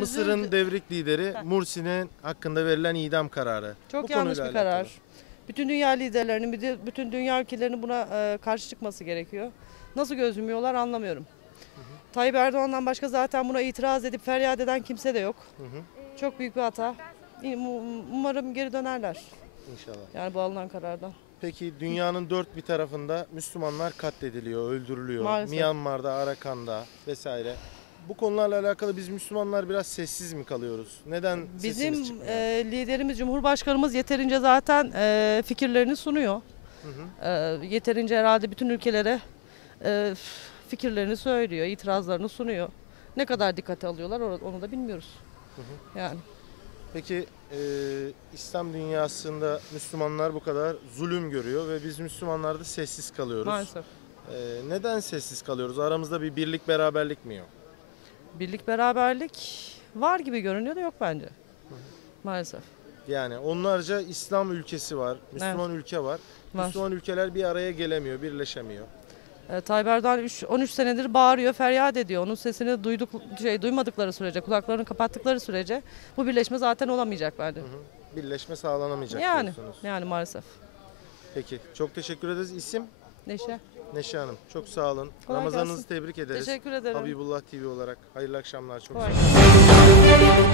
Mısır'ın devrik lideri. Mursi'nin hakkında verilen idam kararı. Çok Bu yanlış bir karar. alakalı. Bütün dünya liderlerinin, bütün dünya ülkelerinin buna e, karşı çıkması gerekiyor. Nasıl göz yumuyorlar anlamıyorum. Tayyip Erdoğan'dan başka zaten buna itiraz edip feryat eden kimse de yok. Hı hı. Çok büyük bir hata. Um- Umarım geri dönerler. İnşallah. Yani bu alınan karardan. Peki dünyanın dört bir tarafında Müslümanlar katlediliyor, öldürülüyor. Maalesef. Myanmar'da, Arakan'da vesaire. Bu konularla alakalı biz Müslümanlar biraz sessiz mi kalıyoruz? Neden Bizim sesimiz çıkmıyor? e, liderimiz, Cumhurbaşkanımız yeterince zaten e, fikirlerini sunuyor. Hı hı. E, yeterince herhalde bütün ülkelere e, fikirlerini söylüyor, itirazlarını sunuyor. Ne kadar dikkate alıyorlar or- onu da bilmiyoruz. Hı Yani Peki e, İslam dünyasında Müslümanlar bu kadar zulüm görüyor ve biz Müslümanlar da sessiz kalıyoruz. maalesef. E, neden sessiz kalıyoruz? Aramızda bir birlik beraberlik mi yok? Birlik beraberlik var gibi görünüyor da yok bence. Maalesef. Yani onlarca İslam ülkesi var, Müslüman ülke var. Var. Müslüman ülkeler bir araya gelemiyor, birleşemiyor. E, Tayyip Erdoğan üç- 13 senedir bağırıyor, feryat ediyor. Onun sesini duyduk, şey, duymadıkları sürece, kulaklarını kapattıkları sürece bu birleşme zaten olamayacak bence. Hı hı. Birleşme sağlanamayacak Yani, diyorsunuz. yani maalesef. Peki, çok teşekkür ederiz. İsim? Neşe. Neşe Hanım. Çok sağ olun. Kolay Ramazanınızı gelsin. tebrik ederiz. Teşekkür ederim. Habibullah TV olarak. Hayırlı akşamlar. Çok Kolay sağ olun.